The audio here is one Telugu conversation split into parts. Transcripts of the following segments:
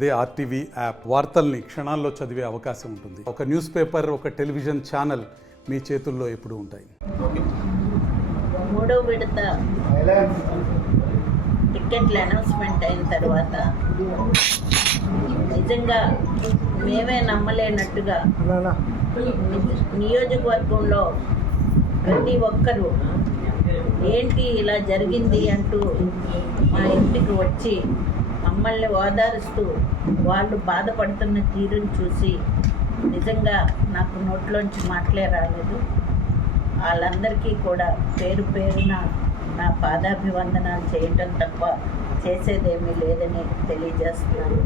అదే ఆర్టీవీ యాప్ వార్తల్ని క్షణాల్లో చదివే అవకాశం ఉంటుంది. ఒక న్యూస్ పేపర్, ఒక టెలివిజన్ ఛానల్ మీ చేతుల్లో ఎప్పుడూ ఉంటాయి. మూడో విడత టికెట్ల అనౌన్స్మెంట్ అయిన తర్వాత నిజంగా మేమే నమ్మలేనట్టుగా నియోజకవర్గంలో ప్రతి ఒక్కరూ ఏంటి ఇలా జరిగింది అంటూ మా ఇంటికి వచ్చి మమ్మల్ని ఓదారుస్తూ వాళ్ళు బాధపడుతున్న తీరుని చూసి నిజంగా నాకు నోట్లోంచి మాటలే రాలేదు. వాళ్ళందరికీ కూడా పేరు పేరున నా పాదాభివందనాలు చేయటం తప్ప చేసేదేమీ లేదని తెలియజేస్తున్నాను.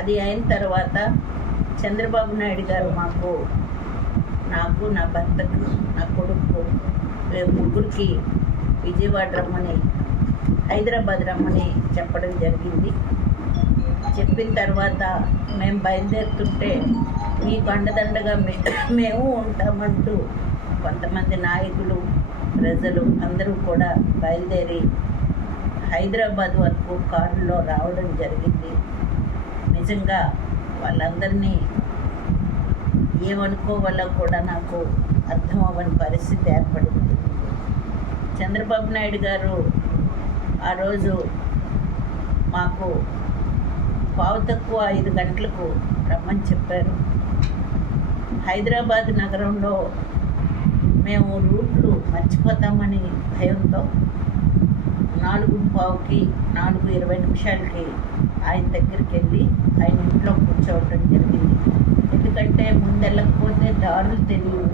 అది అయిన తర్వాత చంద్రబాబు నాయుడు గారు నాకు నా భర్తకు నా కొడుకు ముగ్గురికి విజయవాడ రమ్మని హైదరాబాద్ రమ్మని చెప్పడం జరిగింది. చెప్పిన తర్వాత మేము బయలుదేరుతుంటే మీకు అండదండగా మేము ఉంటామంటూ కొంతమంది నాయకులు, ప్రజలు అందరూ కూడా బయలుదేరి హైదరాబాద్ వరకు కారులో రావడం జరిగింది. నిజంగా వాళ్ళందరినీ ఏమనుకోవాలో కూడా నాకు అర్థం అవ్వని పరిస్థితి ఏర్పడింది. చంద్రబాబు నాయుడు గారు ఆ రోజు మాకు 5:15 గంటలకు రమ్మని చెప్పారు. హైదరాబాద్ నగరంలో మేము రూట్లు మర్చిపోతామని భయంతో 4:15కి 4:20 ఆయన దగ్గరికి వెళ్ళి ఆయన ఇంట్లో కూర్చోవడం జరిగింది. ఎందుకంటే ముందెళ్ళకపోతే దారులు తెలియవు.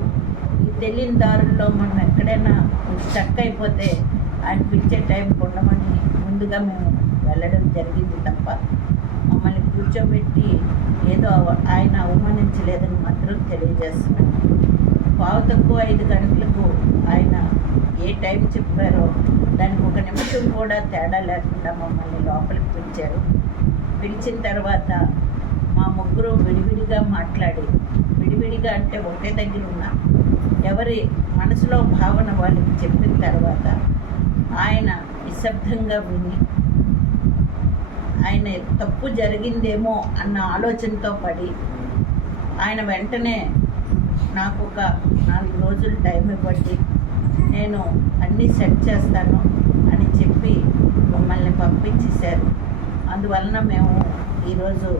ఈ తెలియని దారుల్లో మనం ఎక్కడైనా స్టక్ అయిపోతే ఆయన పిలిచే టైంకి ఉండమని ముందుగా మేము వెళ్ళడం జరిగింది తప్ప మమ్మల్ని కూర్చోబెట్టి ఏదో ఆయన అవమానించలేదని మాత్రం తెలియజేస్తున్నాను. 5:15 గంటలకు ఆయన ఏ టైం చెప్పారో దానికి 1 నిమిషం కూడా తేడా లేకుండా మమ్మల్ని లోపలికి పిలిచారు. పిలిచిన తర్వాత మా ముగ్గురు విడివిడిగా మాట్లాడి, విడివిడిగా అంటే ఒకే దగ్గర ఉన్నా ఎవరి మనసులో భావన వాళ్ళకి చెప్పిన తర్వాత ఆయన నిశ్శబ్దంగా విని ఆయన తప్పు జరిగిందేమో అన్న ఆలోచనతో పడి ఆయన వెంటనే నాకు ఒక 4 రోజులు టైం ఇవ్వండి, నేను అన్నీ సెట్ చేస్తాను అని చెప్పి మమ్మల్ని పంపించేశారు. అందువలన మేము ఈరోజు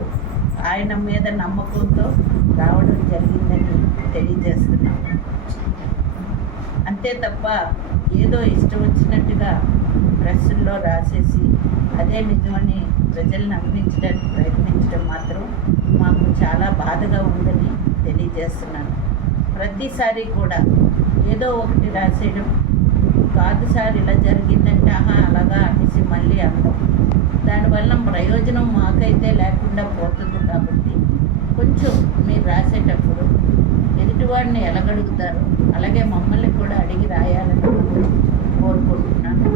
ఆయన మీద నమ్మకంతో రావడం జరిగిందని తెలియజేస్తున్నాం. అంతే తప్ప ఏదో ఇష్టం వచ్చినట్టుగా ప్రెస్సుల్లో రాసేసి అదే నిజమని ప్రజల్ని నమ్మించడానికి ప్రయత్నించడం మాత్రం మాకు చాలా బాధగా ఉందని తెలియజేస్తున్నాను. ప్రతిసారి కూడా ఏదో ఒకటి రాసేయడం, కాదు సార్ ఇలా జరిగిందంటే అలాగా అనేసి మళ్ళీ అనడం, దానివల్ల ప్రయోజనం మాకైతే లేకుండా పోతుంది. కాబట్టి కొంచెం మీరు రాసేటప్పుడు ఎదుటివాడిని ఎలాగడుగుతారు అలాగే మమ్మల్ని కూడా అడిగి రాయాలని కోరుకుంటున్నాను.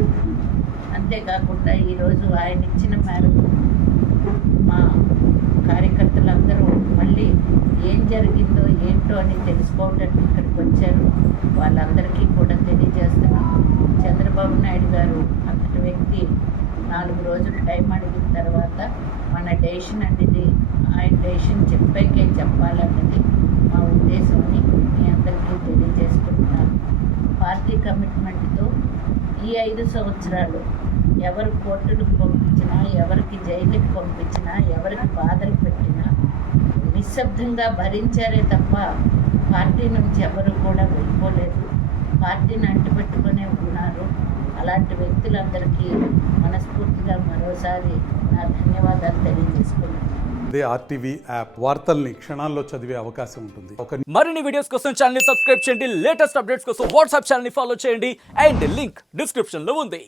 అంతేకాకుండా ఈరోజు ఆయన ఇచ్చిన మేరకు మా కార్యకర్తలందరూ మళ్ళీ ఏం జరిగిందో ఏంటో అని తెలుసుకోవడానికి ఇక్కడికి వచ్చారు. వాళ్ళందరికీ కూడా తెలియజేస్తున్నాం. చంద్రబాబు నాయుడు గారు అంతటి వ్యక్తి 4 రోజులు టైం అడిగిన తర్వాత మన డెసిషన్ అనేది ఆయన డెసిషన్ చెప్పాకే చెప్పాలన్నది మా ఉద్దేశం అని మీ అందరికీ తెలియజేసుకుంటున్నాను. పార్టీ కమిట్మెంట్తో ఈ 5 సంవత్సరాలు ఎవరు కోర్టులకు పంపించినా, ఎవరికి జైలుకి పంపించినా, ఎవరికి బాధలు పెట్టినా నిశ్శబ్దంగా భరించారే తప్ప పార్టీ నుంచి ఎవరు కూడా వెళ్ళిపోలేదు. పార్టీని అంటిపెట్టుకునే ఉన్నారు. అలాంటి వ్యక్తులందరికీ మనస్ఫూర్తిగా మరోసారి నా ధన్యవాదాలు తెలియజేసుకున్నాను. అదే ఆర్టీవీ యాప్ వార్తల్ని క్షణాల్లో చదివే అవకాశం ఉంటుంది. మరిన్ని వీడియోస్ కోసం ఛానల్ ని సబ్స్క్రైబ్ చేయండి. లేటెస్ట్ అప్డేట్స్ కోసం వాట్సాప్ ఛానల్ ని ఫాలో చేయండి. అండ్ లింక్ డిస్క్రిప్షన్ లో ఉంది.